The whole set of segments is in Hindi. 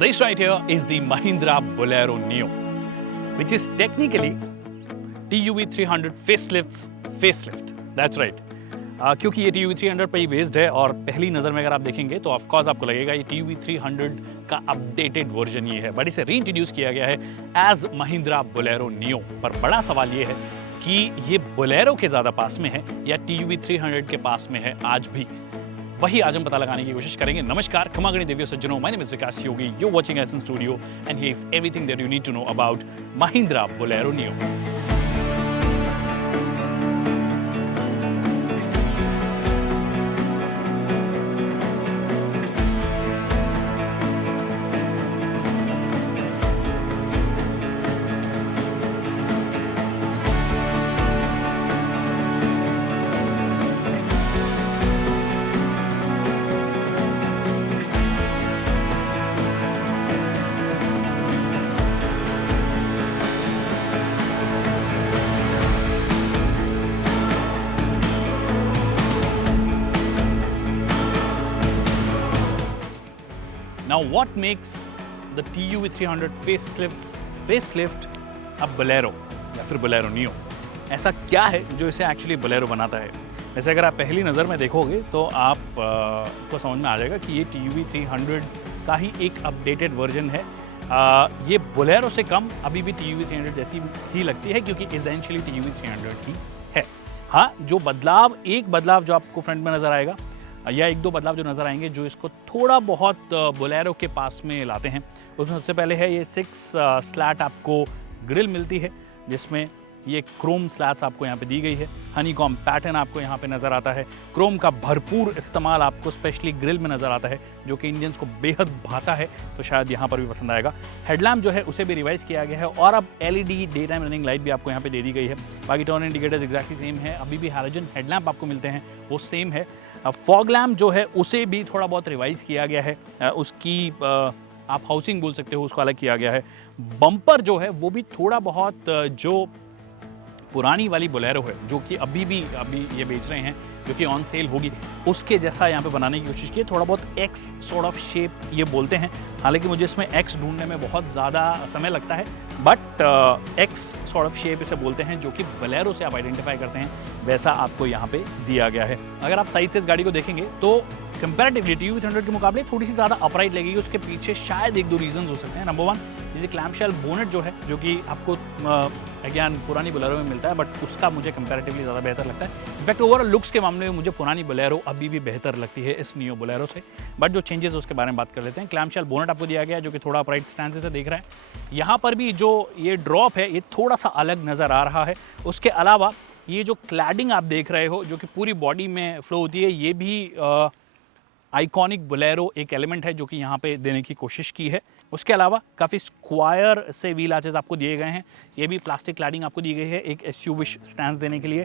This right here is the Mahindra Bolero Neo, which is technically TUV 300 facelift. That's right. क्योंकि ये TUV 300 पर ही बेस्ड है और पहली नज़र में अगर आप देखेंगे तो ऑफकोर्स आपको लगेगा ये TUV 300 का अपडेटेड वर्जन ये है, बट इसे रीइंट्रोड्यूस किया गया है एज महिंद्रा बोलेरो नियो। पर बड़ा सवाल ये है कि ये बोलेरो के ज़्यादा पास में है या TUV 300 के पास में है आज भी, वही आज हम पता लगाने की कोशिश करेंगे। नमस्कार, खमागणी देवियों सज्जनों, my name is Vikas Yogi, you are watching एसन studio and here is everything that you need to know about Mahindra Bolero Neo. Now what makes the TUV 300 facelift a Bolero या फिर Bolero Neo? ऐसा क्या है जो इसे एक्चुअली Bolero बनाता है? वैसे अगर आप पहली नज़र में देखोगे तो आप को समझ में आ जाएगा कि ये TUV 300 का ही एक अपडेटेड वर्जन है। ये Bolero से कम अभी भी TUV 300 जैसी ही लगती है क्योंकि एसेंशियली TUV 300 ही है। हाँ, एक बदलाव जो आपको फ्रंट में नज़र आएगा या एक दो बदलाव जो नज़र आएंगे जो इसको थोड़ा बहुत बोलेरो के पास में लाते हैं, उसमें सबसे पहले है ये 6 स्लैट आपको ग्रिल मिलती है जिसमें ये क्रोम स्लैट्स आपको यहाँ पे दी गई है। हनीकॉम पैटर्न आपको यहाँ पे नज़र आता है। क्रोम का भरपूर इस्तेमाल आपको स्पेशली ग्रिल में नज़र आता है जो कि इंडियंस को बेहद भाता है, तो शायद यहाँ पर भी पसंद आएगा। हेडलैम्प जो है उसे भी रिवाइज किया गया है और अब LED day time running light भी आपको यहाँ पे दे दी गई है। बाकी टर्न इंडिकेटर्स एक्जैक्टली सेम है, अभी भी हैलोजन हेडलैम्प आपको मिलते हैं वो सेम है। फॉग लैम्प जो है उसे भी थोड़ा बहुत रिवाइज किया गया है, उसकी आप हाउसिंग बोल सकते हो, उसको अलग किया गया है। बम्पर जो है वो भी थोड़ा बहुत जो पुरानी वाली बोलेरो है जो कि अभी ये बेच रहे हैं जो कि ऑन सेल होगी, उसके जैसा यहाँ पे बनाने की कोशिश की है। थोड़ा बहुत एक्स सॉर्ट ऑफ शेप ये बोलते हैं, हालांकि मुझे इसमें एक्स ढूंढने में बहुत ज़्यादा समय लगता है, but x sort of shape इसे बोलते हैं जो कि बोलेरो से आप आइडेंटिफाई करते हैं, वैसा आपको यहाँ पे दिया गया है। अगर आप साइड से इस गाड़ी को देखेंगे तो कंपैरेटिवली TUV 300 के मुकाबले थोड़ी सी ज़्यादा अपराइट लगेगी। उसके पीछे शायद एक दो रीजन हो सकते हैं। नंबर 1, ये क्लैम्पशेल बोनेट जो है जो कि आपको अगेन पुरानी बोलेरो में मिलता है, बट उसका मुझे कंपैरेटिवली ज़्यादा बेहतर लगता है। इनफैक्ट ओवरऑल लुक्स के मामले में मुझे पुरानी बोलेरो अभी भी बेहतर लगती है इस नियो बोलेरो से। बट जो चेंजेस उसके बारे में बात कर लेते हैं। क्लैम्पशेल बोनेट आपको दिया गया है जो कि थोड़ा अपराइट स्टैंड से देख रहा है। यहाँ पर भी जो ये ड्रॉप है ये थोड़ा सा अलग नज़र आ रहा है। उसके अलावा ये जो क्लैडिंग आप देख रहे हो जो कि पूरी बॉडी में फ्लो होती है, ये भी आइकॉनिक बोलेरो एक एलिमेंट है जो कि यहाँ पे देने की कोशिश की है। उसके अलावा काफ़ी स्क्वायर से व्हील आर्चेस आपको दिए गए हैं, ये भी प्लास्टिक क्लैडिंग आपको दी गई है एक SUV स्टैंड देने के लिए।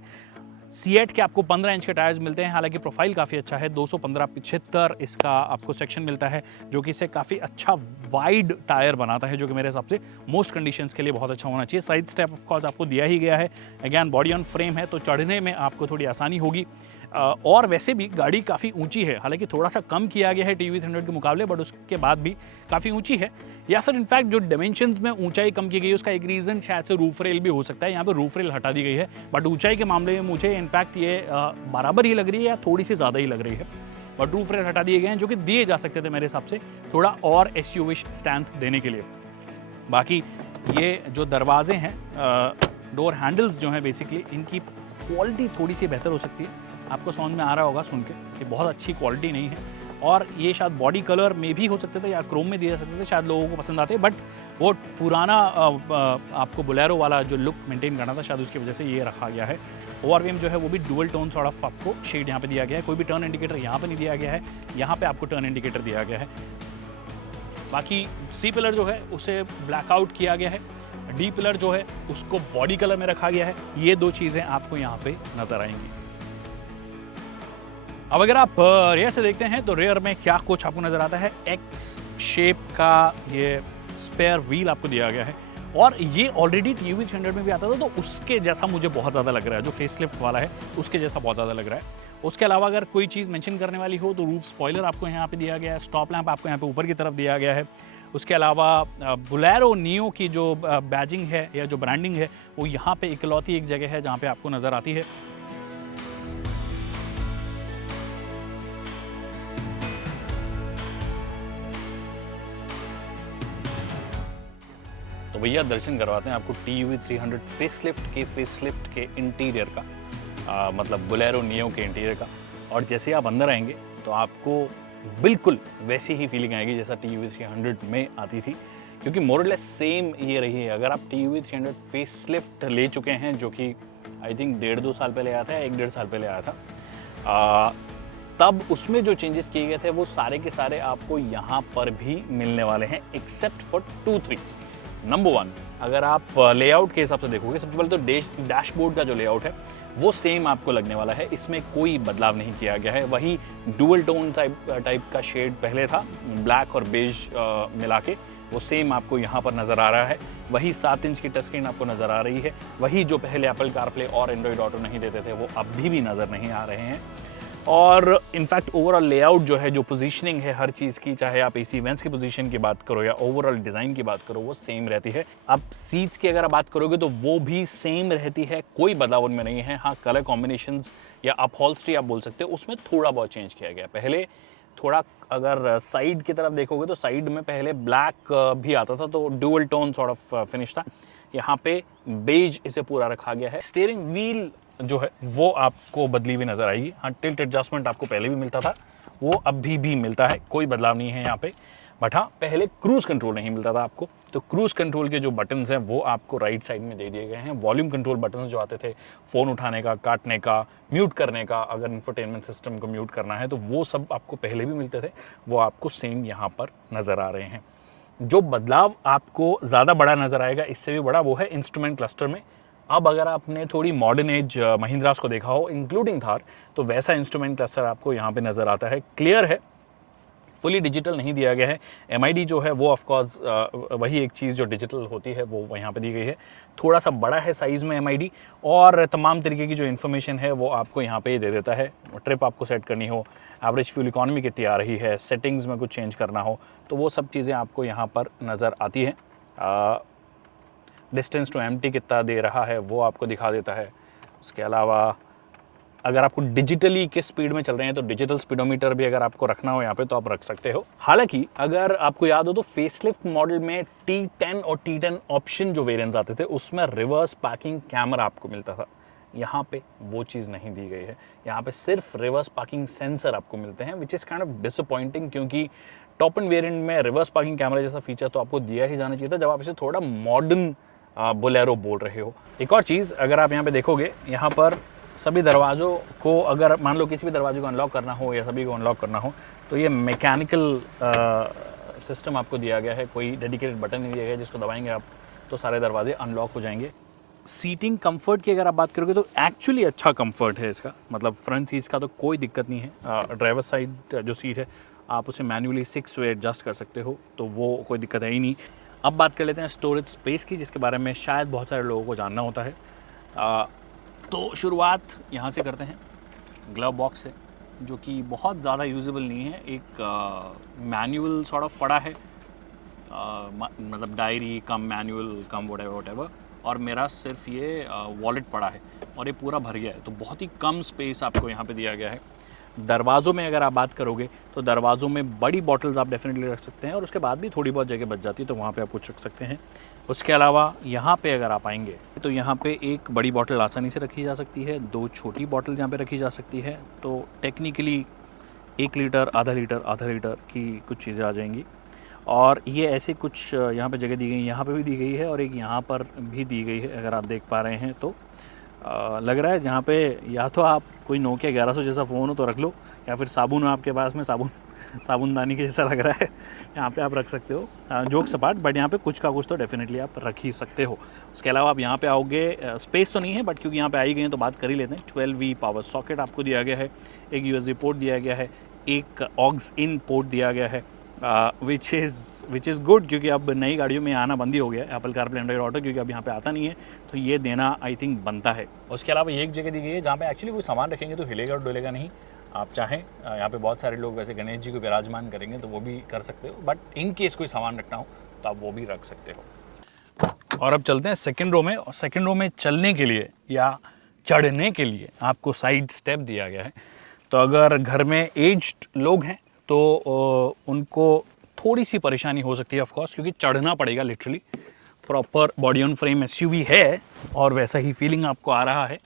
C8 के आपको 15 इंच के टायर्स मिलते हैं, हालांकि प्रोफाइल काफ़ी अच्छा है। 215/75 इसका आपको सेक्शन मिलता है जो कि इसे काफ़ी अच्छा वाइड टायर बनाता है, जो कि मेरे हिसाब से मोस्ट कंडीशंस के लिए बहुत अच्छा होना चाहिए। साइड स्टेप ऑफ कोर्स आपको दिया ही गया है। अगैन बॉडी ऑन फ्रेम है तो चढ़ने में आपको थोड़ी आसानी होगी, और वैसे भी गाड़ी काफ़ी ऊंची है, हालांकि थोड़ा सा कम किया गया है TUV 300 के मुकाबले, बट उसके बाद भी काफ़ी ऊंची है। या फिर इनफैक्ट जो डायमेंशंस में ऊंचाई कम की गई है उसका एक रीज़न शायद से रूफ रेल भी हो सकता है। यहाँ पे रूफ रेल हटा दी गई है, बट ऊंचाई के मामले में मुझे इनफैक्ट ये बराबर ही लग रही है या थोड़ी सी ज़्यादा ही लग रही है। बट रूफ रेल हटा दिए गए हैं जो कि दिए जा सकते थे मेरे हिसाब से थोड़ा और SUV स्टैंड देने के लिए। बाकी ये जो दरवाजे हैं, डोर हैंडल्स जो हैं, बेसिकली इनकी क्वालिटी थोड़ी सी बेहतर हो सकती है। आपको समझ में आ रहा होगा सुन के कि बहुत अच्छी क्वालिटी नहीं है, और ये शायद बॉडी कलर में भी हो सकते थे या क्रोम में दिए जा सकते थे, शायद लोगों को पसंद आते, बट वो पुराना आपको बोलेरो वाला जो लुक मेंटेन करना था शायद उसकी वजह से ये रखा गया है। ओवरवेम जो है वो भी डुअल टोन सॉर्ट ऑफ आपको शेड यहाँ पे दिया गया है। कोई भी टर्न इंडिकेटर यहाँ पे नहीं दिया गया है, यहाँ पे आपको टर्न इंडिकेटर दिया गया है। बाकी C पिलर जो है उसे ब्लैकआउट किया गया है, D पिलर जो है उसको बॉडी कलर में रखा गया है। ये दो चीज़ें आपको यहाँ पे नजर आएंगी। अब अगर आप रेयर से देखते हैं तो रेयर में क्या कुछ आपको नज़र आता है। एक्स शेप का ये स्पेयर व्हील आपको दिया गया है, और ये ऑलरेडी TUV 300 में भी आता था, तो उसके जैसा मुझे बहुत ज़्यादा लग रहा है। जो फेसलिफ्ट वाला है उसके जैसा बहुत ज़्यादा लग रहा है। उसके अलावा अगर कोई चीज़ मेंशन करने वाली हो तो रूफ स्पॉइलर आपको यहाँ पे दिया गया है, स्टॉप लैंप आपको यहाँ पे ऊपर की तरफ दिया गया है। उसके अलावा बोलेरो नियो की जो बैजिंग है या जो ब्रांडिंग है वो यहाँ पे इकलौती एक जगह है जहाँ पे आपको नज़र आती है। तो भैया दर्शन करवाते हैं आपको TUV 300 फेसलिफ्ट के इंटीरियर का, मतलब बोलेरो नियो के इंटीरियर का। और जैसे आप अंदर आएंगे तो आपको बिल्कुल वैसी ही फीलिंग आएगी जैसा TUV 300 में आती थी, क्योंकि मोरलेस सेम ये रही है। अगर आप TUV 300 फेसलिफ्ट ले चुके हैं, जो कि आई थिंक 1.5-2 साल पहले आया था या 1-1.5 साल पहले आया था, तब उसमें जो चेंजेस किए गए थे वो सारे के सारे आपको यहाँ पर भी मिलने वाले हैं, एक्सेप्ट फॉर 2-3। नंबर 1, अगर आप लेआउट के हिसाब से देखोगे, सबसे पहले तो डैशबोर्ड का जो लेआउट है वो सेम आपको लगने वाला है, इसमें कोई बदलाव नहीं किया गया है। वही डुअल टोन टाइप का शेड पहले था, ब्लैक और बेज मिला के, वो सेम आपको यहाँ पर नज़र आ रहा है। वही 7 इंच की टच स्क्रीन आपको नज़र आ रही है। वही जो पहले एप्पल कारप्ले और एंड्रॉइड ऑटो नहीं देते थे वो अभी भी नज़र नहीं आ रहे हैं। और इनफैक्ट ओवरऑल लेआउट जो है, जो पोजीशनिंग है हर चीज़ की, चाहे आप AC वेंट्स की पोजीशन की बात करो या ओवरऑल डिज़ाइन की बात करो, वो सेम रहती है। अब सीट्स की अगर आप बात करोगे तो वो भी सेम रहती है, कोई बदलाव उनमें नहीं है। हाँ, कलर कॉम्बिनेशंस या अपहोल्स्ट्री आप बोल सकते हो, उसमें थोड़ा बहुत चेंज किया गया। पहले थोड़ा अगर साइड की तरफ देखोगे तो साइड में पहले ब्लैक भी आता था, तो dual tone sort of finish था। यहाँ पे बेज इसे पूरा रखा गया है। स्टीयरिंग व्हील जो है वो आपको बदली हुई नज़र आएगी। हाँ, टिल्ट एडजस्टमेंट आपको पहले भी मिलता था, वो अभी भी मिलता है, कोई बदलाव नहीं है यहाँ पे। बट हाँ, पहले क्रूज़ कंट्रोल नहीं मिलता था आपको, तो क्रूज़ कंट्रोल के जो बटन्स हैं वो आपको राइट साइड में दे दिए गए हैं। वॉल्यूम कंट्रोल बटन्स जो आते थे, फ़ोन उठाने का, काटने का, म्यूट करने का, अगर इंफोटेनमेंट सिस्टम को म्यूट करना है तो वो सब आपको पहले भी मिलते थे, वो आपको सेम यहाँ पर नज़र आ रहे हैं। जो बदलाव आपको ज़्यादा बड़ा नज़र आएगा, इससे भी बड़ा, वो है इंस्ट्रूमेंट क्लस्टर में। अब अगर आपने थोड़ी मॉडर्न एज महिंद्रास को देखा हो, इंक्लूडिंग थार, तो वैसा इंस्ट्रूमेंट क्लस्टर आपको यहाँ पे नज़र आता है। क्लियर है, फुली डिजिटल नहीं दिया गया है। MID जो है वो ऑफकोर्स वही एक चीज़ जो डिजिटल होती है वो यहाँ पे दी गई है। थोड़ा सा बड़ा है साइज़ में MID, और तमाम तरीके की जो इन्फॉर्मेशन है वो आपको यहाँ पे दे देता है। ट्रिप आपको सेट करनी हो, एवरेज फ्यूल इकॉनमी कितनी आ रही है, सेटिंग्स में कुछ चेंज करना हो, तो वो सब चीज़ें आपको यहाँ पर नज़र आती हैं। डिस्टेंस टू एम्प्टी कितना दे रहा है वो आपको दिखा देता है। उसके अलावा अगर आपको डिजिटली किस स्पीड में चल रहे हैं तो डिजिटल स्पीडोमीटर भी अगर आपको रखना हो यहाँ पे तो आप रख सकते हो। हालांकि अगर आपको याद हो तो फेसलिफ्ट मॉडल में T10 और T10 ऑप्शन जो वेरिएंट्स आते थे उसमें रिवर्स पार्किंग कैमरा आपको मिलता था। यहाँ पे वो चीज़ नहीं दी गई है, यहाँ पे सिर्फ रिवर्स पार्किंग सेंसर आपको मिलते हैं, which is kind of disappointing, क्योंकि टॉप एंड वेरिएंट में रिवर्स पार्किंग कैमरा जैसा फीचर तो आपको दिया ही जाना चाहिए था जब आप इसे थोड़ा मॉडर्न बोलेरो बोल रहे हो। एक और चीज़ अगर आप यहाँ पे देखोगे, यहाँ पर सभी दरवाज़ों को, अगर मान लो किसी भी दरवाजे को अनलॉक करना हो या सभी को अनलॉक करना हो तो ये मैकेनिकल सिस्टम आपको दिया गया है, कोई डेडिकेटेड बटन नहीं दिया गया जिसको दबाएंगे आप तो सारे दरवाजे अनलॉक हो जाएंगे। सीटिंग कंफर्ट की अगर आप बात करोगे तो एक्चुअली अच्छा कंफर्ट है इसका, मतलब फ्रंट सीट्स का तो कोई दिक्कत नहीं है। ड्राइवर साइड जो सीट है आप उसे मैन्युअली 6 वे एडजस्ट कर सकते हो, तो वो कोई दिक्कत है ही नहीं। अब बात कर लेते हैं स्टोरेज स्पेस की, जिसके बारे में शायद बहुत सारे लोगों को जानना होता है। तो शुरुआत यहाँ से करते हैं, ग्लव बॉक्स से, जो कि बहुत ज़्यादा यूजेबल नहीं है। एक मैनुअल सॉर्ट ऑफ पड़ा है, मतलब डायरी कम मैनुअल कम वटेवर, और मेरा सिर्फ ये वॉलेट पड़ा है और ये पूरा भर गया है, तो बहुत ही कम स्पेस आपको यहाँ पे दिया गया है। दरवाज़ों में अगर आप बात करोगे तो दरवाज़ों में बड़ी बॉटल्स आप डेफिनेटली रख सकते हैं, और उसके बाद भी थोड़ी बहुत जगह बच जाती है तो वहाँ पे आप कुछ रख सकते हैं। उसके अलावा यहाँ पे अगर आप आएंगे तो यहाँ पे एक बड़ी बॉटल आसानी से रखी जा सकती है, 2 छोटी बॉटल यहाँ पे रखी जा सकती है, तो टेक्निकली 1 लीटर, आधा लीटर की कुछ चीज़ें आ जाएंगी। और ये ऐसे कुछ यहाँ पे जगह दी गई, यहाँ पे भी दी गई है और एक यहाँ पर भी दी गई है, अगर आप देख पा रहे हैं तो लग रहा है जहाँ पे या तो आप कोई नोकिया 1100 जैसा फ़ोन हो तो रख लो, या फिर साबुन हो आपके पास में, साबुनदानी के जैसा लग रहा है, यहाँ पे आप रख सकते हो। जोक सपाट, बट यहाँ पे कुछ का कुछ तो डेफिनेटली आप रख ही सकते हो। उसके अलावा आप यहाँ पे आओगे, स्पेस तो नहीं है बट क्योंकि यहाँ पे आ ही गए हैं तो बात कर ही लेते हैं। 12V पावर सॉकेट आपको दिया गया है, एक USB पोर्ट दिया गया है, एक ऑग्स इन पोर्ट दिया गया है, विच इज़ गुड, क्योंकि अब नई गाड़ियों में आना बंद ही हो गया है एप्पल कारप्ले एंड्रॉइड ऑटो, क्योंकि अब यहाँ पे आता नहीं है, तो ये देना आई थिंक बनता है। उसके अलावा ये एक जगह दी गई है जहाँ पे एक्चुअली कोई सामान रखेंगे तो हिलेगा और डोलेगा नहीं। आप चाहें यहाँ पे बहुत सारे लोग वैसे गणेश जी को विराजमान करेंगे तो वो भी कर सकते हो, बट इन केस कोई सामान रखना हो तो आप वो भी रख सकते हो। और अब चलते हैं सेकेंड रो में। और सेकेंड रो में चलने के लिए या चढ़ने के लिए आपको साइड स्टेप दिया गया है। तो अगर घर में एज्ड लोग हैं तो उनको थोड़ी सी परेशानी हो सकती है ऑफ कोर्स, क्योंकि चढ़ना पड़ेगा literally. Proper body on frame SUV है और वैसा ही फीलिंग आपको आ रहा है।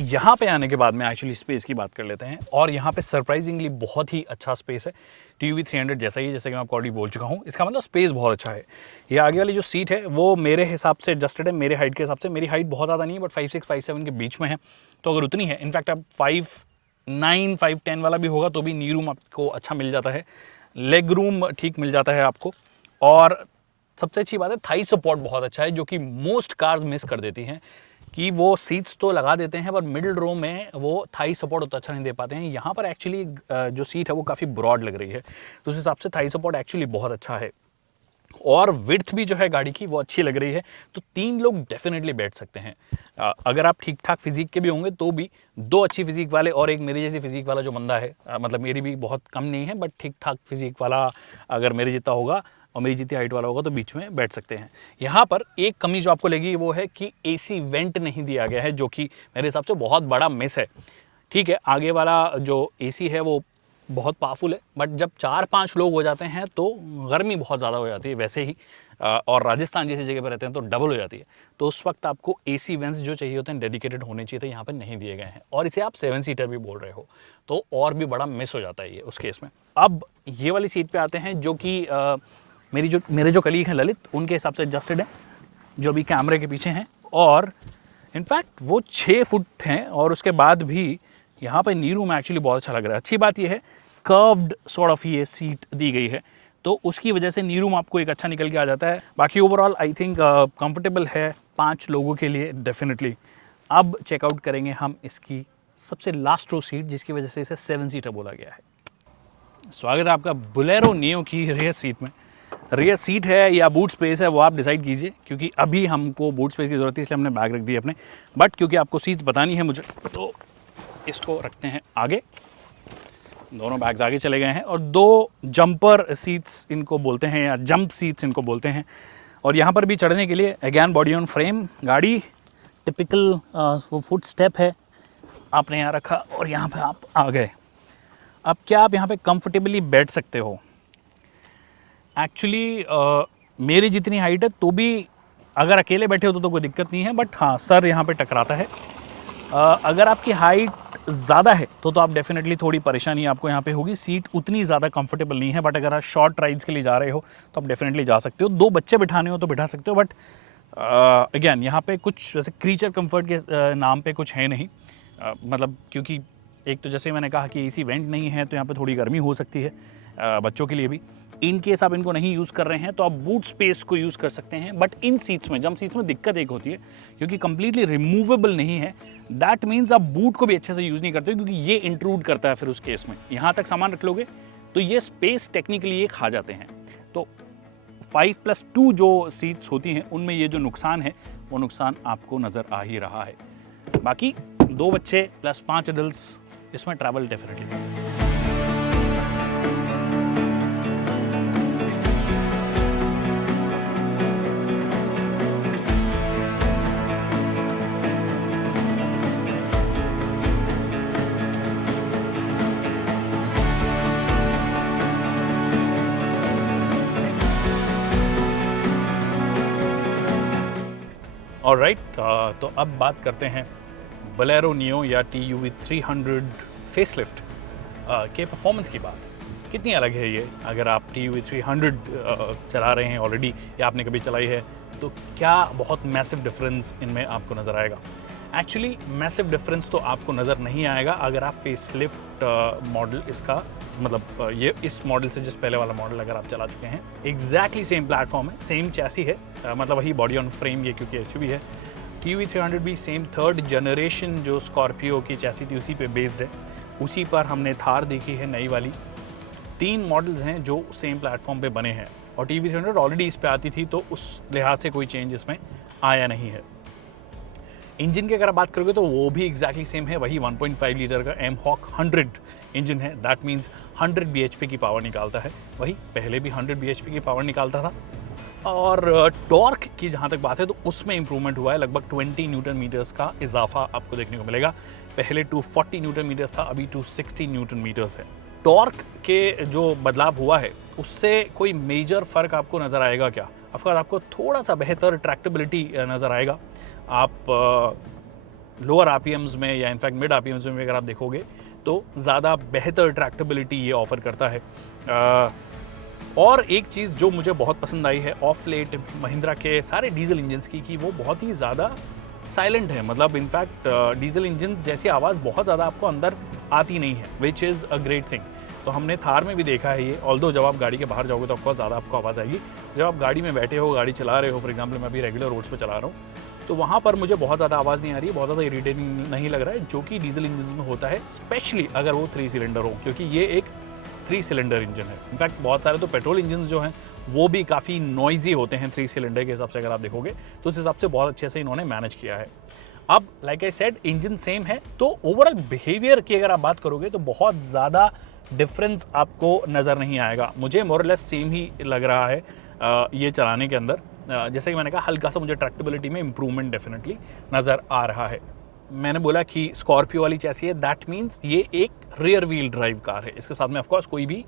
यहाँ पे आने के बाद में एक्चुअली स्पेस की बात कर लेते हैं, और यहाँ पे सरप्राइजिंगली बहुत ही अच्छा स्पेस है। TUV 300 जैसा ही, जैसे कि मैं आपको ऑलरेडी बोल चुका हूँ, इसका मतलब स्पेस बहुत अच्छा है। ये आगे वाली जो सीट है वो मेरे हिसाब से एडजस्टेड है, मेरे हाइट के हिसाब से। मेरी हाइट बहुत ज़्यादा नहीं है, बट 5'6", 5'7" के बीच में है, तो अगर उतनी है, इनफैक्ट अब 5'9", 5'10" वाला भी होगा तो भी नी रूम आपको अच्छा मिल जाता है, लेग रूम ठीक मिल जाता है आपको। और सबसे अच्छी बात है थाई सपोर्ट बहुत अच्छा है, जो कि मोस्ट कार्स मिस कर देती हैं कि वो सीट्स तो लगा देते हैं पर मिडिल रो में वो थाई सपोर्ट उतना अच्छा नहीं दे पाते हैं। यहाँ पर एक्चुअली जो सीट है वो काफ़ी ब्रॉड लग रही है, तो उस हिसाब से थाई सपोर्ट एक्चुअली बहुत अच्छा है। और विड्थ भी जो है गाड़ी की वो अच्छी लग रही है, तो 3 लोग डेफिनेटली बैठ सकते हैं। अगर आप ठीक ठाक फिजिक के भी होंगे तो भी 2 अच्छी फिजिक वाले और एक मेरी जैसी फिजिक वाला जो बंदा है, मतलब मेरी भी बहुत कम नहीं है बट ठीक ठाक फिजिक वाला अगर मेरे जितना होगा और मेरी जितनी हाइट वाला होगा तो बीच में बैठ सकते हैं। यहाँ पर एक कमी जो आपको लगी वो है कि AC वेंट नहीं दिया गया है, जो कि मेरे हिसाब से बहुत बड़ा मिस है। ठीक है, आगे वाला जो AC है वो बहुत पावरफुल है, बट जब 4-5 लोग हो जाते हैं तो गर्मी बहुत ज़्यादा हो जाती है वैसे ही, और राजस्थान जैसी जगह पर रहते हैं तो डबल हो जाती है। तो उस वक्त आपको AC वेंट्स जो चाहिए होते हैं डेडिकेटेड होने चाहिए थे, यहाँ पर नहीं दिए गए हैं, और इसे आप 7 सीटर भी बोल रहे हो तो और भी बड़ा मिस हो जाता है ये उस केस में। अब ये वाली सीट पे आते हैं जो कि मेरे जो कलीग हैं ललित, उनके हिसाब से एडजस्टेड है, जो अभी कैमरे के पीछे हैं, और इनफैक्ट वो 6 फुट हैं, और उसके बाद भी यहाँ पर नी रूम एक्चुअली बहुत अच्छा लग रहा है। अच्छी बात ये है कर्व्ड सॉर्ट ऑफ ये सीट दी गई है, तो उसकी वजह से नी रूम आपको एक अच्छा निकल के आ जाता है। बाकी ओवरऑल आई थिंक कंफर्टेबल है 5 लोगों के लिए डेफिनेटली। अब चेकआउट करेंगे हम इसकी सबसे लास्ट रो सीट, जिसकी वजह से इसे 7 सीटर बोला गया है। स्वागत है आपका बोलेरो नियो की रेयर सीट में। रेयर सीट है या बूट स्पेस है वो आप डिसाइड कीजिए, क्योंकि अभी हमको बूट स्पेस की ज़रूरत है इसलिए हमने बैग रख दी अपने, बट क्योंकि आपको सीट्स बतानी है मुझे तो इसको रखते हैं आगे। दोनों बैग्स आगे चले गए हैं, और 2 जंपर सीट्स इनको बोलते हैं या जंप सीट्स इनको बोलते हैं। और यहाँ पर भी चढ़ने के लिए अगेन बॉडी ऑन फ्रेम गाड़ी, टिपिकल वो फुट स्टेप है आपने यहाँ रखा और यहाँ पे आप आ गए। अब क्या आप यहाँ पे कंफर्टेबली बैठ सकते हो? एक्चुअली मेरी जितनी हाइट है तो भी अगर अकेले बैठे हो तो कोई दिक्कत नहीं है, बट हाँ सर यहाँ पे टकराता है। अगर आपकी हाइट ज़्यादा है तो आप डेफिनेटली थोड़ी परेशानी आपको यहाँ पे होगी, सीट उतनी ज़्यादा कंफर्टेबल नहीं है, बट अगर आप शॉर्ट राइड्स के लिए जा रहे हो तो आप डेफिनेटली जा सकते हो। 2 बच्चे बिठाने हो तो बिठा सकते हो, बट अगेन यहाँ पे कुछ वैसे क्रीचर कंफर्ट के नाम पे कुछ है नहीं, मतलब क्योंकि एक तो जैसे मैंने कहा कि AC वेंट नहीं है तो यहाँ पे थोड़ी गर्मी हो सकती है बच्चों के लिए भी। इन केस आप इनको नहीं यूज़ कर रहे हैं तो आप बूट स्पेस को यूज़ कर सकते हैं, बट इन सीट्स में जंप सीट्स में दिक्कत एक होती है क्योंकि कंप्लीटली रिमूवेबल नहीं है। दैट मीन्स आप बूट को भी अच्छे से यूज़ नहीं करते हो, क्योंकि ये इंट्रूड करता है फिर उस केस में। यहाँ तक सामान रख लोगे तो ये स्पेस टेक्निकली ये खा जाते हैं। तो 5+2 जो सीट्स होती हैं उनमें ये जो नुकसान है वो नुकसान आपको नज़र आ ही रहा है। बाकी 2 बच्चे प्लस 5 एडल्ट्स इसमें ट्रैवल डेफिनेटली कर सकते हैं। ऑलराइट, तो अब बात करते हैं बोलेरो नियो या TUV 300 फेसलिफ्ट के परफॉर्मेंस की बात। कितनी अलग है ये? अगर आप TUV 300 चला रहे हैं ऑलरेडी या आपने कभी चलाई है तो क्या बहुत मैसिव डिफरेंस इनमें आपको नज़र आएगा? एक्चुअली मैसिव डिफरेंस तो आपको नज़र नहीं आएगा अगर आप फेसलिफ्ट मॉडल इसका मतलब ये इस मॉडल से जिस पहले वाला मॉडल अगर आप चला चुके हैं। एग्जैक्टली सेम प्लेटफॉर्म है, सेम चैसी है, मतलब वही बॉडी ऑन फ्रेम ये क्योंकि SUV है। TUV 300 भी सेम 3rd जनरेशन जो स्कॉर्पियो की चैसी थी उसी पे बेस्ड है। उसी पर हमने थार देखी है नई वाली, 3 मॉडल्स हैं जो सेम प्लेटफॉर्म पे बने हैं और TU300 ऑलरेडी इस पे आती थी, तो उस लिहाज से कोई चेंज इसमें आया नहीं है। इंजन की अगर आप बात करोगे तो वो भी एग्जैक्टली सेम है, वही 1.5 लीटर का M-HOK 100 इंजन है। दैट मीन्स 100 bhp की पावर निकालता है, वही पहले भी 100 bhp की पावर निकालता था। और टॉर्क की जहाँ तक बात है तो उसमें इंप्रूवमेंट हुआ है, लगभग 20 न्यूटन मीटर्स का इजाफा आपको देखने को मिलेगा। पहले 240 न्यूटन मीटर्स था, अभी 260 न्यूटन मीटर्स है। टॉर्क के जो बदलाव हुआ है उससे कोई मेजर फ़र्क आपको नज़र आएगा क्या? ऑफकोर्स आपको थोड़ा सा बेहतर ट्रैक्टेबिलिटी नज़र आएगा। आप लोअर RPMs में या इनफैक्ट मिड RPMs में अगर आप देखोगे तो ज़्यादा बेहतर ट्रैक्टेबिलिटी ये ऑफ़र करता है। और एक चीज़ जो मुझे बहुत पसंद आई है ऑफ लेट महिंद्रा के सारे डीजल इंजन्स की, कि वो बहुत ही ज़्यादा साइलेंट है। मतलब इनफैक्ट डीजल इंजन जैसी आवाज़ बहुत ज़्यादा आपको अंदर आती नहीं है, which is a great thing. तो हमने थार में भी देखा है ये, ऑल्दो जब आप गाड़ी के बाहर जाओगे तो ऑफकोर्स ज़्यादा आपको आवाज़ आएगी। जब आप गाड़ी में बैठे हो, गाड़ी चला रहे हो, फॉर एग्जाम्पल मैं अभी रेगुलर रोड्स पर चला रहा हूँ, तो वहाँ पर मुझे बहुत ज़्यादा आवाज़ नहीं आ रही है, बहुत ज़्यादा इरिटेटिंग नहीं लग रहा है, जो कि डीजल इंजन में होता है, स्पेशली अगर वो 3 सिलेंडर हो, क्योंकि ये एक 3 सिलेंडर इंजन है। इनफैक्ट बहुत सारे तो पेट्रोल इंजन जो हैं वो भी काफ़ी नॉइजी होते हैं 3 सिलेंडर के हिसाब से। अगर आप देखोगे तो उस हिसाब से बहुत अच्छे से इन्होंने मैनेज किया है। अब like I said, engine same है, तो ओवरऑल बिहेवियर की अगर आप बात करोगे तो बहुत ज़्यादा डिफरेंस आपको नज़र नहीं आएगा। मुझे मोर लेस सेम ही लग रहा है ये चलाने के अंदर। जैसे कि मैंने कहा, हल्का सा मुझे ट्रैक्टेबिलिटी में इंप्रूवमेंट डेफिनेटली नज़र आ रहा है। मैंने बोला कि स्कॉर्पियो वाली चैसी है, दैट मीन्स ये एक रियर व्हील ड्राइव कार है। इसके साथ में ऑफकोर्स कोई भी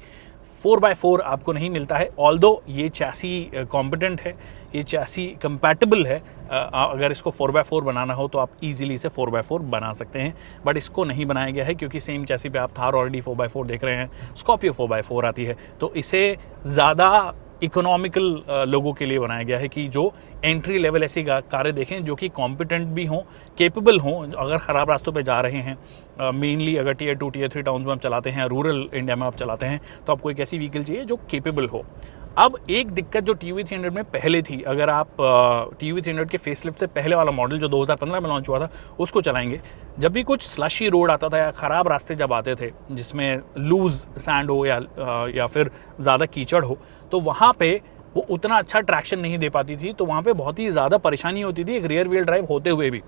4x4 आपको नहीं मिलता है, ऑल्दो ये चैसी कॉम्पिटेंट है, ये चैसी कंपैटिबल है। अगर इसको 4x4 बनाना हो तो आप इजीली इसे 4x4 बना सकते हैं, बट इसको नहीं बनाया गया है क्योंकि सेम चैसी पे आप थार ऑलरेडी 4x4 देख रहे हैं, स्कॉर्पियो 4x4 आती है, तो इसे ज़्यादा इकोनॉमिकल लोगों के लिए बनाया गया है कि जो एंट्री लेवल ऐसी कारें देखें जो कि कॉम्पिटेंट भी हों, केपेबल हों। अगर ख़राब रास्तों पे जा रहे हैं, मेनली अगर Tier 2 Tier 3 टाउन्स में आप चलाते हैं, रूरल इंडिया में आप चलाते हैं, तो आपको एक ऐसी व्हीकल चाहिए जो केपेबल हो। अब एक दिक्कत जो TU300 में पहले थी, अगर आप TU300 के फेसलिफ्ट से पहले वाला मॉडल जो 2015 में लॉन्च हुआ था उसको चलाएंगे, जब भी कुछ स्लशी रोड आता था या ख़राब रास्ते जब आते थे जिसमें लूज़ सैंड हो या फिर ज़्यादा कीचड़ हो, तो वहाँ पे वो उतना अच्छा ट्रैक्शन नहीं दे पाती थी, तो वहाँ पे बहुत ही ज़्यादा परेशानी होती थी एक रियर व्हील ड्राइव होते हुए भी।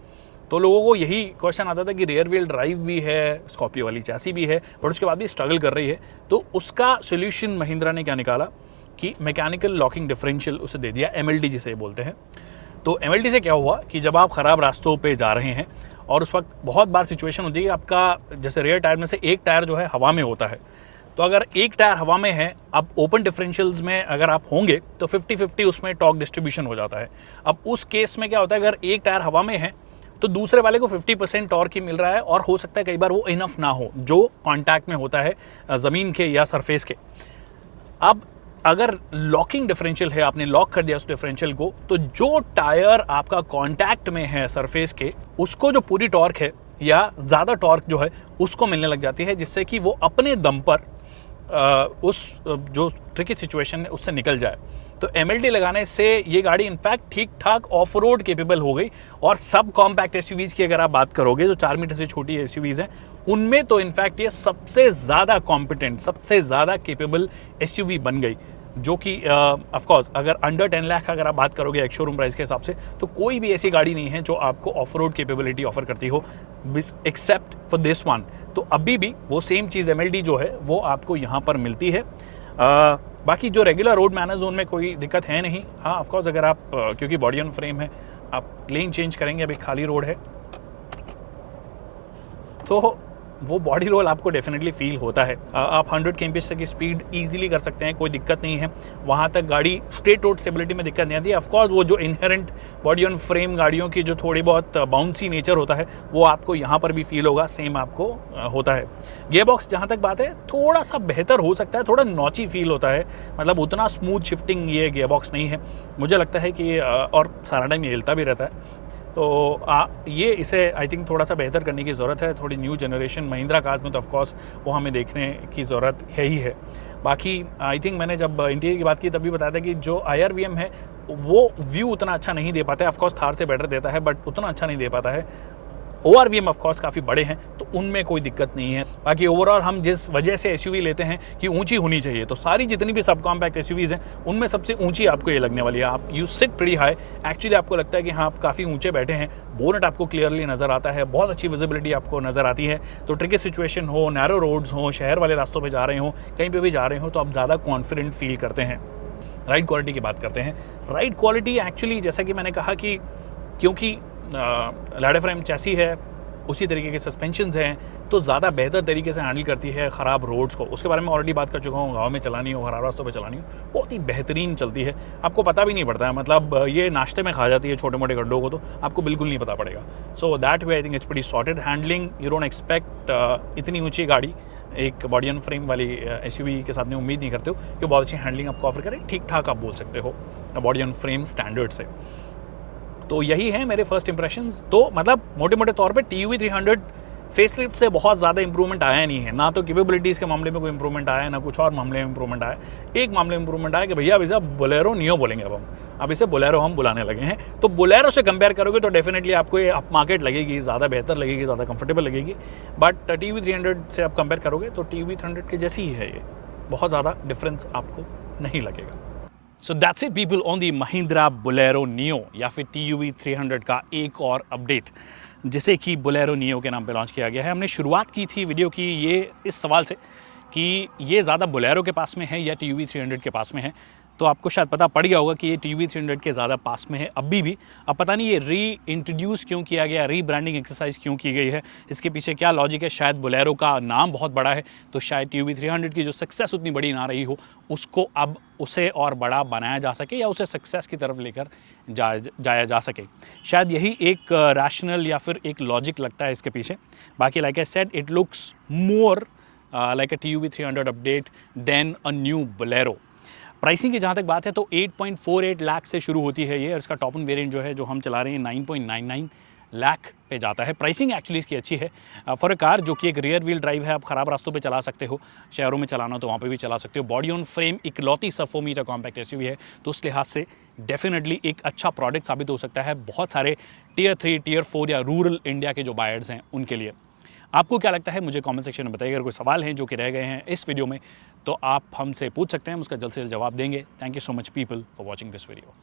तो लोगों को यही क्वेश्चन आता था कि रियर व्हील ड्राइव भी है, स्कॉर्पियो वाली चैसी भी है, बट उसके बाद भी स्ट्रगल कर रही है। तो उसका सोल्यूशन महिंद्रा ने क्या निकाला कि मैकेनिकल लॉकिंग डिफरेंशियल उसे दे दिया, MLD जिसे बोलते हैं। तो MLD से क्या हुआ कि जब आप ख़राब रास्तों पे जा रहे हैं और उस वक्त बहुत बार सिचुएशन होती है कि आपका जैसे रियर टायर में से एक टायर जो है हवा में होता है, तो अगर एक टायर हवा में है, अब ओपन डिफरेंशियल्स में अगर आप होंगे तो 50-50 उसमें टॉर्क डिस्ट्रीब्यूशन हो जाता है। अब उस केस में क्या होता है, अगर एक टायर हवा में है तो दूसरे वाले को 50% टॉर्क ही मिल रहा है, और हो सकता है कई बार वो इनफ ना हो जो कांटेक्ट में होता है ज़मीन के या सरफेस के। अब अगर लॉकिंग डिफरेंशियल है, आपने लॉक कर दिया उस डिफरेंशियल को, तो जो टायर आपका कांटेक्ट में है सरफेस के, उसको जो पूरी टॉर्क है या ज़्यादा टॉर्क जो है उसको मिलने लग जाती है, जिससे कि वो अपने दम पर उस जो ट्रिकी सिचुएशन है उससे निकल जाए। तो MLD लगाने से ये गाड़ी इनफैक्ट ठीक ठाक ऑफ रोड केपेबल हो गई। और सब कॉम्पैक्ट SUVs की अगर आप बात करोगे, जो 4 मीटर से छोटी SUVs हैं, उनमें तो इनफैक्ट ये सबसे ज़्यादा कॉम्पिटेंट, सबसे ज़्यादा केपेबल SUV बन गई, जो कि ऑफकोर्स अगर अंडर 10 लाख अगर आप बात करोगे एक शोरूम प्राइस के हिसाब से, तो कोई भी ऐसी गाड़ी नहीं है जो आपको ऑफ रोड केपेबिलिटी ऑफर करती हो, एक्सेप्ट फॉर दिस वन। तो अभी भी वो सेम चीज़ MLD जो है वो आपको यहाँ पर मिलती है। बाकी जो रेगुलर रोड मैनर जोन में कोई दिक्कत है नहीं। हाँ ऑफकोर्स अगर आप क्योंकि बॉडी ऑन फ्रेम है, आप लेन चेंज करेंगे, अभी खाली रोड है, तो वो बॉडी रोल आपको डेफिनेटली फील होता है। आप 100 kmph तक की स्पीड इजीली कर सकते हैं, कोई दिक्कत नहीं है। वहाँ तक गाड़ी स्ट्रेट रोड स्टेबिलिटी में दिक्कत नहीं आती है। ऑफकोर्स वो जो इनहेरेंट बॉडी ऑन फ्रेम गाड़ियों की जो थोड़ी बहुत बाउंसी नेचर होता है वो आपको यहाँ पर भी फील होगा, सेम आपको होता है। गियर बॉक्स जहाँ तक बात है थोड़ा सा बेहतर हो सकता है, थोड़ा नॉची फील होता है, मतलब उतना स्मूथ शिफ्टिंग ये गियर बॉक्स नहीं है। मुझे लगता है कि और सारा टाइम ये हिलता भी रहता है, तो ये इसे आई थिंक थोड़ा सा बेहतर करने की ज़रूरत है। थोड़ी न्यू जनरेशन महिंद्रा कार्स में तो ऑफकोर्स वो हमें देखने की ज़रूरत है ही है। बाकी आई थिंक मैंने जब इंटीरियर की बात की तब भी बताया था कि जो IRVM है वो व्यू उतना अच्छा नहीं दे पाता है। ऑफकोर्स थार से बेटर देता है, बट उतना अच्छा नहीं दे पाता है। ORVM ऑफ कोर्स काफ़ी बड़े हैं तो उनमें कोई दिक्कत नहीं है। बाकी ओवरऑल हम जिस वजह से SUV लेते हैं कि ऊंची होनी चाहिए, तो सारी जितनी भी सब कॉम्पैक्ट SUVs हैं उनमें सबसे ऊंची आपको ये लगने वाली है। आप you sit pretty high, actually आपको लगता है कि हाँ आप काफ़ी ऊंचे बैठे हैं, बोनट आपको क्लियरली नज़र आता है, बहुत अच्छी विजिबिलिटी आपको नज़र आती है। तो ट्रिकी सिचुएशन हो, नैरो रोड्स हो, शहर वाले रास्तों पर जा रहे हो, कहीं पर भी जा रहे हो, तो आप ज़्यादा कॉन्फिडेंट फील करते हैं। राइड क्वालिटी की बात करते हैं। राइड क्वालिटी एक्चुअली जैसा कि मैंने कहा कि क्योंकि लैडर फ्रेम चैसी है, उसी तरीके के सस्पेंशंस हैं, तो ज़्यादा बेहतर तरीके से हैंडल करती है ख़राब रोड्स को। उसके बारे में ऑलरेडी बात कर चुका हूँ, गाँव में चलानी हो, ख़राब रास्तों पे चलानी हो, बहुत ही बेहतरीन चलती है, आपको पता भी नहीं पड़ता है। मतलब ये नाश्ते में खा जाती है छोटे मोटे गड्ढों को, तो आपको बिल्कुल नहीं पता पड़ेगा। So that way I think it's pretty sorted handling. You don't expect इतनी ऊँची गाड़ी एक बॉडी ऑन फ्रेम वाली SUV के साथ में उम्मीद नहीं करते हो कि बहुत अच्छी हैंडलिंग आपको ऑफर करे। ठीक ठाक आप बोल सकते हो बॉडी ऑन फ्रेम स्टैंडर्ड से। तो यही है मेरे फर्स्ट इंप्रेशंस। तो मतलब मोटे मोटे तौर पे TUV 300 फेसलिफ्ट से बहुत ज़्यादा इंप्रूवमेंट आया नहीं है, ना तो कैपेबिलिटीज़ के मामले में कोई इंप्रूवमेंट आया है, ना कुछ और मामले में इंप्रूवमेंट आया। एक मामले में इंप्रूवमेंट आया कि भैया अब इसे बोलेरो नियो बोलेंगे, अब इसे बोलेरो हम बुलाने लगे हैं। तो बोलेरो से कंपेयर करोगे तो डेफिनेटली आपको ये अप मार्केट लगेगी, ज़्यादा बेहतर लगेगी, ज़्यादा कंफर्टेबल लगेगी। बट TUV 300 से आप कंपेयर करोगे तो TUV 300 के जैसी ही है ये, बहुत ज़्यादा डिफरेंस आपको नहीं लगेगा। So that's it people on the Mahindra Bolero neo या फिर TUV 300 का एक और अपडेट, जिसे कि बोलेरो नियो के नाम पे लॉन्च किया गया है। हमने शुरुआत की थी वीडियो की ये इस सवाल से कि ये ज़्यादा बोलेरो के पास में है या TUV 300 के पास में है। तो आपको शायद पता पड़ गया होगा कि ये TUV 300 के ज़्यादा पास में है अभी भी। अब पता नहीं ये री इंट्रोड्यूस क्यों किया गया, री ब्रांडिंग एक्सरसाइज क्यों की गई है, इसके पीछे क्या लॉजिक है। शायद बोलेरो का नाम बहुत बड़ा है, तो शायद TUV 300 की जो सक्सेस उतनी बड़ी ना रही हो, उसको अब उसे और बड़ा बनाया जा सके या उसे सक्सेस की तरफ लेकर जाया जा सके। शायद यही एक रैशनल या फिर एक लॉजिक लगता है इसके पीछे। बाकी like I said, it looks more like a TUV 300 update than a new Bolero. Pricing की जहाँ तक बात है तो 8.48 लाख से शुरू होती है ये, और इसका टॉप एंड वेरिएंट जो है, जो हम चला रहे हैं, 9.99 लाख पे जाता है। प्राइसिंग एक्चुअली इसकी अच्छी है फॉर अ कार जो कि एक रियर व्हील ड्राइव है। आप ख़राब रास्तों पे चला सकते हो, शहरों में चलाना हो तो वहाँ पे भी चला सकते हो। बॉडी ऑन फ्रेम इकलौती सब 4 मीटर कॉम्पैक्ट SUV है, तो उस लिहाज से डेफिनेटली एक अच्छा प्रोडक्ट साबित हो सकता है बहुत सारे Tier 3, Tier 4 या रूरल इंडिया के जो बायर्स हैं उनके लिए। आपको क्या लगता है मुझे कमेंट सेक्शन में बताइए। अगर कोई सवाल हैं जो कि रह गए हैं इस वीडियो में, तो आप हमसे पूछ सकते हैं, हम उसका जल्द से जल्द जवाब देंगे। Thank you so much people for watching this video.